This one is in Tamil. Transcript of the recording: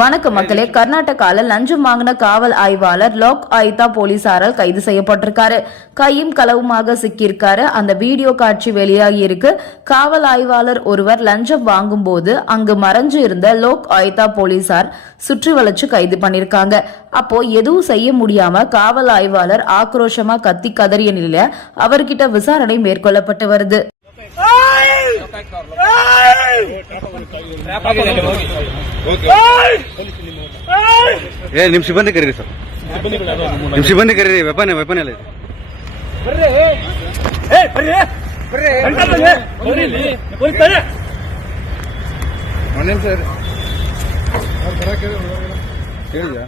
வணக்கம் மக்களே. கர்நாடகால லஞ்சம் வாங்கின காவல் ஆய்வாளர் லோக் ஆயுதா போலீசாரால் கைது செய்யப்பட்டிருக்காரு. கையும் களவுமாக சிக்கியிருக்காரு. அந்த வீடியோ காட்சி வெளியாகி இருக்கு. காவல் ஆய்வாளர் ஒருவர் லஞ்சம் வாங்கும் போது அங்கு மறைஞ்சு இருந்த லோக் ஆயுதா போலீசார் சுற்றி வளைச்சு கைது பண்ணிருக்காங்க அப்போ எதுவும் செய்ய முடியாம காவல் ஆய்வாளர் ஆக்ரோஷமா கத்தி கதறிய நிலையில அவர்கிட்ட விசாரணை மேற்கொள்ளப்பட்டு வருது. ಏ ನಿಮ್ ಸಿಬ್ಬಂದಿ ಕರೀರಿ ಸರ್. ನಿಮ್ ಸಿಬ್ಬಂದಿ ಕರೀರಿ ವೆಪನ್ ವೆಪನ್ ಎಲ್ಲ ಇದೆ ಮನೇಲಿ ಸರ್. ಹೇಳಿದ್ಯಾ